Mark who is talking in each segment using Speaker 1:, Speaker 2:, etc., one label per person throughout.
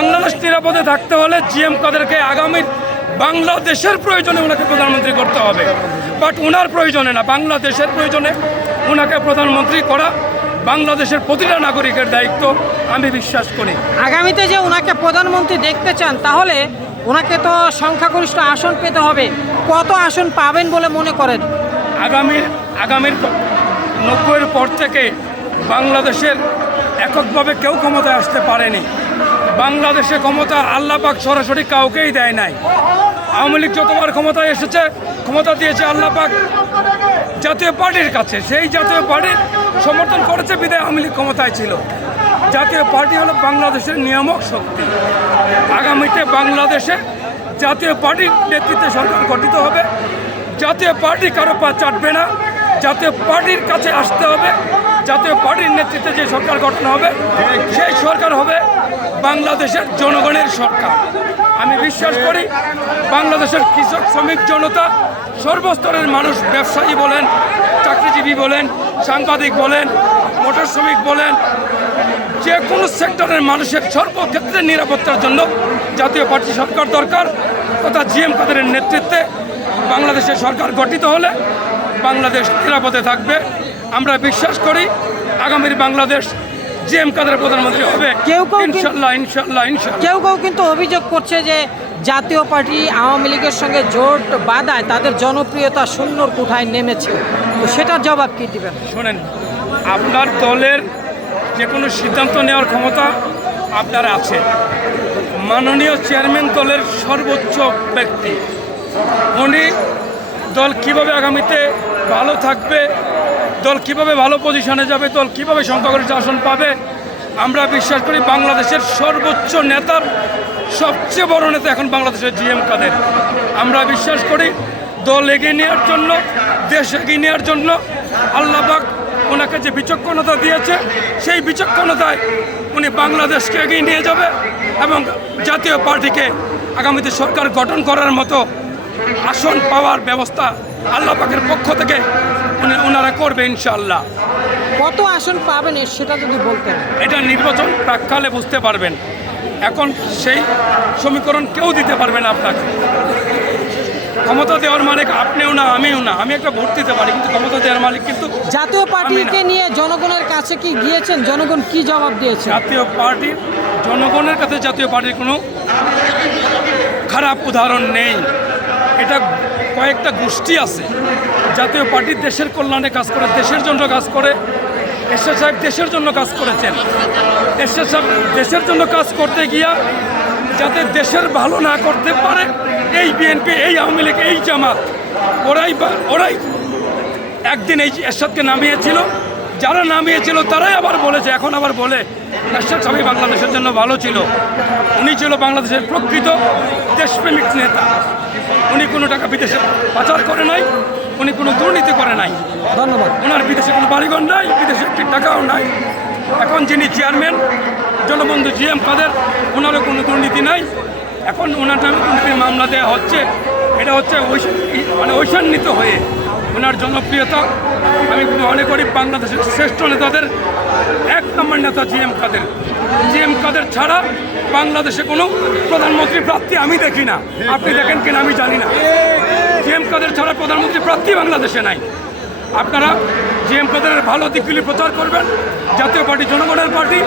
Speaker 1: বাংলাদেশ নিরাপদে থাকতে হলে জিএম কাদেরকে আগামীর বাংলাদেশের প্রয়োজনে ওনাকে প্রধানমন্ত্রী করতে হবে। বাট ওনার প্রয়োজনে না বাংলাদেশের প্রয়োজনে ওনাকে প্রধানমন্ত্রী করা বাংলাদেশের প্রতিটা নাগরিকের দায়িত্ব আমি বিশ্বাস করি।
Speaker 2: আগামীতে যে ওনাকে প্রধানমন্ত্রী দেখতে চান তাহলে ওনাকে তো সংখ্যাগরিষ্ঠ আসন পেতে হবে। কত আসন পাবেন বলে মনে করেন?
Speaker 1: আগামীর আগামীর নব্বইয়ের পর থেকে বাংলাদেশের এককভাবে কেউ ক্ষমতায় আসতে পারেনি। বাংলাদেশে ক্ষমতা আল্লাহ পাক সরাসরি কাউকেই দেয় নাই। আওয়ামী লীগ যতবার ক্ষমতায় এসেছে, ক্ষমতা দিয়েছে আল্লাহ পাক জাতীয় পার্টির কাছে। সেই জাতীয় পার্টির সমর্থন করেছে বিদায় আওয়ামী লীগ ক্ষমতায় ছিল। জাতীয় পার্টি হলো বাংলাদেশের নিয়ামক শক্তি। আগামীতে বাংলাদেশে জাতীয় পার্টির নেতৃত্বে সরকার গঠিত হবে। জাতীয় পার্টি কারও পা চাটবে না। জাতীয় পার্টির কাছে আসতে হবে। জাতীয় পার্টির নেতৃত্বে যে সরকার গঠন হবে, সেই সরকার হবে বাংলাদেশের জনগণের সরকার। আমি বিশ্বাস করি বাংলাদেশের কৃষক, শ্রমিক জনতা, সর্বস্তরের মানুষ, ব্যবসায়ী বলেন, চাকরিজীবী বলেন, সাংবাদিক বলেন, মোটর শ্রমিক বলেন, যে কোনো সেক্টরের মানুষের সর্বক্ষেত্রে নিরাপত্তার জন্য জাতীয় পার্টি সরকার দরকার তথা জিএম কাদের নেতৃত্বে বাংলাদেশের সরকার গঠিত হলে বাংলাদেশ নিরাপদে থাকবে। আমরা বিশ্বাস করি আগামীর বাংলাদেশ জিএম কাদের প্রধানমন্ত্রী হবে?
Speaker 2: কেউ কেউ
Speaker 1: ইনশাল্লাহ ইনশাল্লাহ ইনশাল্লাহ
Speaker 2: কেউ কেউ কিন্তু অভিযোগ করছে যে জাতীয় পার্টি আওয়ামী লীগের সঙ্গে জোট বাধায় তাদের জনপ্রিয়তা শূন্যর কোঠায় নেমেছে। তো সেটার জবাব কি দিবেন?
Speaker 1: শোনেন আপনার দলের যে কোনো সিদ্ধান্ত নেওয়ার ক্ষমতা আপনার আছে। মাননীয় চেয়ারম্যান দলের সর্বোচ্চ ব্যক্তি। উনি দল কীভাবে আগামীতে ভালো থাকবে, দল কীভাবে ভালো পজিশনে যাবে, দল কীভাবে সংখ্যাগরিষ্ঠ আসন পাবে, আমরা বিশ্বাস করি বাংলাদেশের সর্বোচ্চ নেতার সবচেয়ে বড় নেতা এখন বাংলাদেশের জিএম কাদের। আমরা বিশ্বাস করি দল এগিয়ে নেওয়ার জন্য, দেশ এগিয়ে নেওয়ার জন্য আল্লাহবাক ওনাকে যে বিচক্ষণতা দিয়েছে, সেই বিচক্ষণতায় উনি বাংলাদেশকে এগিয়ে নিয়ে যাবে এবং জাতীয় পার্টিকে আগামীতে সরকার গঠন করার মতো আসন পাওয়ার ব্যবস্থা আল্লাহ পাকের পক্ষ থেকে উনি ওনারা করবে ইনশাআল্লাহ।
Speaker 2: কত আসন পাবেন সেটা যদি বলতেন।
Speaker 1: এটা নির্বাচন প্রাককালে বুঝতে পারবেন। এখন সেই সমীকরণ কেউ দিতে পারবে না আপনাকে। ক্ষমতা দেওয়ার মালিক আপনিও না আমিও না। আমি একটা ভোট দিতে পারি কিন্তু ক্ষমতা দেওয়ার মালিক কিন্তু
Speaker 2: জাতীয় পার্টিকে নিয়ে জনগণের কাছে কি গিয়েছেন? জনগণ কি জবাব দিয়েছে?
Speaker 1: জাতীয় পার্টির জনগণের কাছে জাতীয় পার্টির কোনো খারাপ উদাহরণ নেই। এটা কয়েকটা গোষ্ঠী আছে। জাতীয় পার্টির দেশের কল্যাণে কাজ করে, দেশের জন্য কাজ করে। এরশাদ সাহেব দেশের জন্য কাজ করেছেন। এরশাদ সাহেব দেশের জন্য কাজ করতে গিয়া যাতে দেশের ভালো না করতে পারে, এই বিএনপি, এই আওয়ামী লীগ, এই জামাত, ওরাই ওরাই একদিন এই এরশাদকে নামিয়েছিল। যারা নামিয়েছিল তারাই আবার বলেছে এখন আবার বলে এরশাদ স্বামী বাংলাদেশের জন্য ভালো ছিল। উনি ছিল বাংলাদেশের প্রকৃত দেশপ্রেমিক নেতা। উনি কোনো টাকা বিদেশে পাচার করে নাই উনি কোনো দুর্নীতি করে নাই।
Speaker 2: ধন্যবাদ।
Speaker 1: ওনার বিদেশে কোনো বাড়িঘর নাই বিদেশে একটি টাকাও নাই। এখন যিনি চেয়ারম্যান জনবন্ধু জি এম কাদের ওনারও কোনো দুর্নীতি নাই। এখন ওনার নামে দুর্নীতির মামলা দেওয়া হচ্ছে। এটা হচ্ছে মানে ঐশান্বিত হয়ে ওনার জনপ্রিয়তা আমি মনে করি বাংলাদেশের শ্রেষ্ঠ নেতাদের এক নম্বর নেতা জি এম কাদের। জি এম কাদের ছাড়া বাংলাদেশে কোনো প্রধানমন্ত্রী প্রার্থী আমি দেখি না। আপনি দেখেন কিনা আমি জানি না। জি এম কাদের ছাড়া প্রধানমন্ত্রী প্রার্থী বাংলাদেশে নাই। আপনারা জি এম কাদের ভালো দিকগুলি প্রচার করবেন। জাতীয় পার্টি জনগণের পার্টি,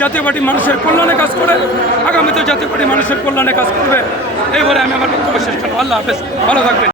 Speaker 1: জাতীয় পার্টি মানুষের কল্যাণে কাজ করে, আগামীতে জাতীয় পার্টি মানুষের কল্যাণে কাজ করবে। এই বলে আমি আমার বক্তব্য শেষ করব। আল্লাহ হাফেজ। ভালো থাকবেন।